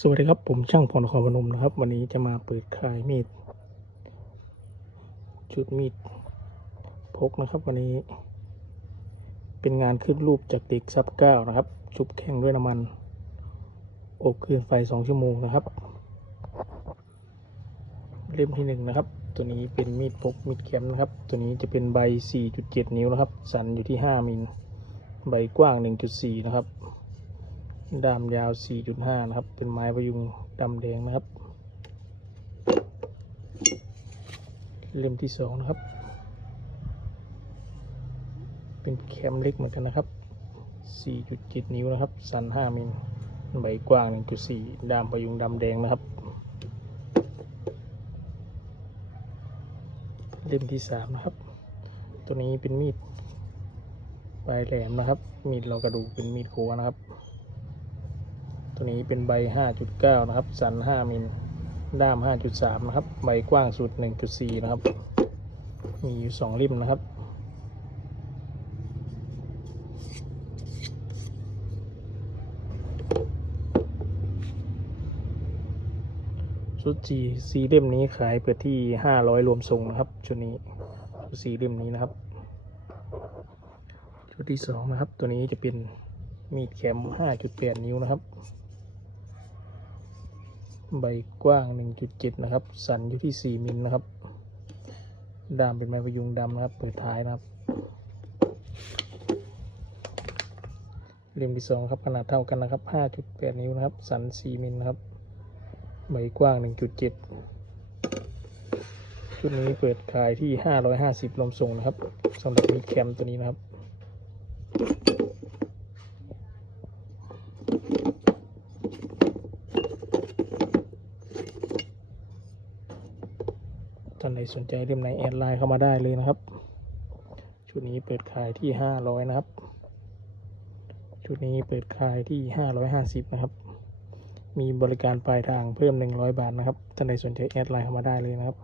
สวัสดีครับ ผมช่างพรนครพนมนะครับ วันนี้จะมาเปิดขายมีด ชุดมีดพกนะครับ วันนี้ เป็นงานขึ้นรูปจากเด็กซับเก้านะครับ ชุบแข็งด้วยน้ำมัน อบคืนไฟสองชั่วโมงนะครับ เล่มที่หนึ่งนะครับ ตัวนี้เป็นมีดพกมีดแคมนะครับ ตัวนี้จะเป็นใบ 4.7 นิ้วนะครับ สันอยู่ที่ 5 มิลใบกว้าง 1.4 นะครับ ด้ามยาว 4.5 นะครับ เป็นไม้ประยุงดำแดงนะครับ เล่มที่สองนะครับ เป็นแคมเล็กเหมือนกันนะครับ 4.7 นิ้วนะครับ สัน 5 มิลใบกว้าง 1.4ด้ามประยุงดำแดงนะครับ เล่มที่สามนะครับ ตัวนี้เป็นมีดปลายแหลมนะครับ มีดเรากระดูกเป็นมีดโค้นะครับ ตัวนี้เป็นใบ 5.9 นะครับ สัน 5 มิล ด้าม 5.3 นะครับ ใบกว้างสุด 1.4 นะครับ มีอยู่ 2 ริมนะครับ ชุดสีสีเล่มนี้ขายเปิดที่ 500 รวมส่งนะครับ ชุดนี้ชุดสีเล่มนี้นะครับ ชุดที่สองนะครับ ตัวนี้จะเป็นมีดแคม 5.8 นิ้วนะครับ ใบกว้าง 1.7 นะครับ สันอยู่ที่ 4มิลนะครับดามเป็นไม้พยุงดำนะครับ เปิดท้ายนะครับ เล่มที่สองครับ ขนาดเท่ากันนะครับ 5.8 นิ้วนะครับ สัน 4มิลนะครับ ใบกว้าง 1.7 ชุดนี้เปิดขายที่ 550ลมส่งนะครับสำหรับมีแคมตัวนี้นะครับ ท่านใดสนใจเล่มไหนแอดไลน์เข้ามาได้เลยนะครับ ชุดนี้เปิดขายที่ห้าร้อยนะครับ ชุดนี้เปิดขายที่ห้าร้อยห้าสิบนะครับ มีบริการปลายทางเพิ่มหนึ่งร้อยบาทนะครับ ท่านใดสนใจแอดไลน์เข้ามาได้เลยนะครับ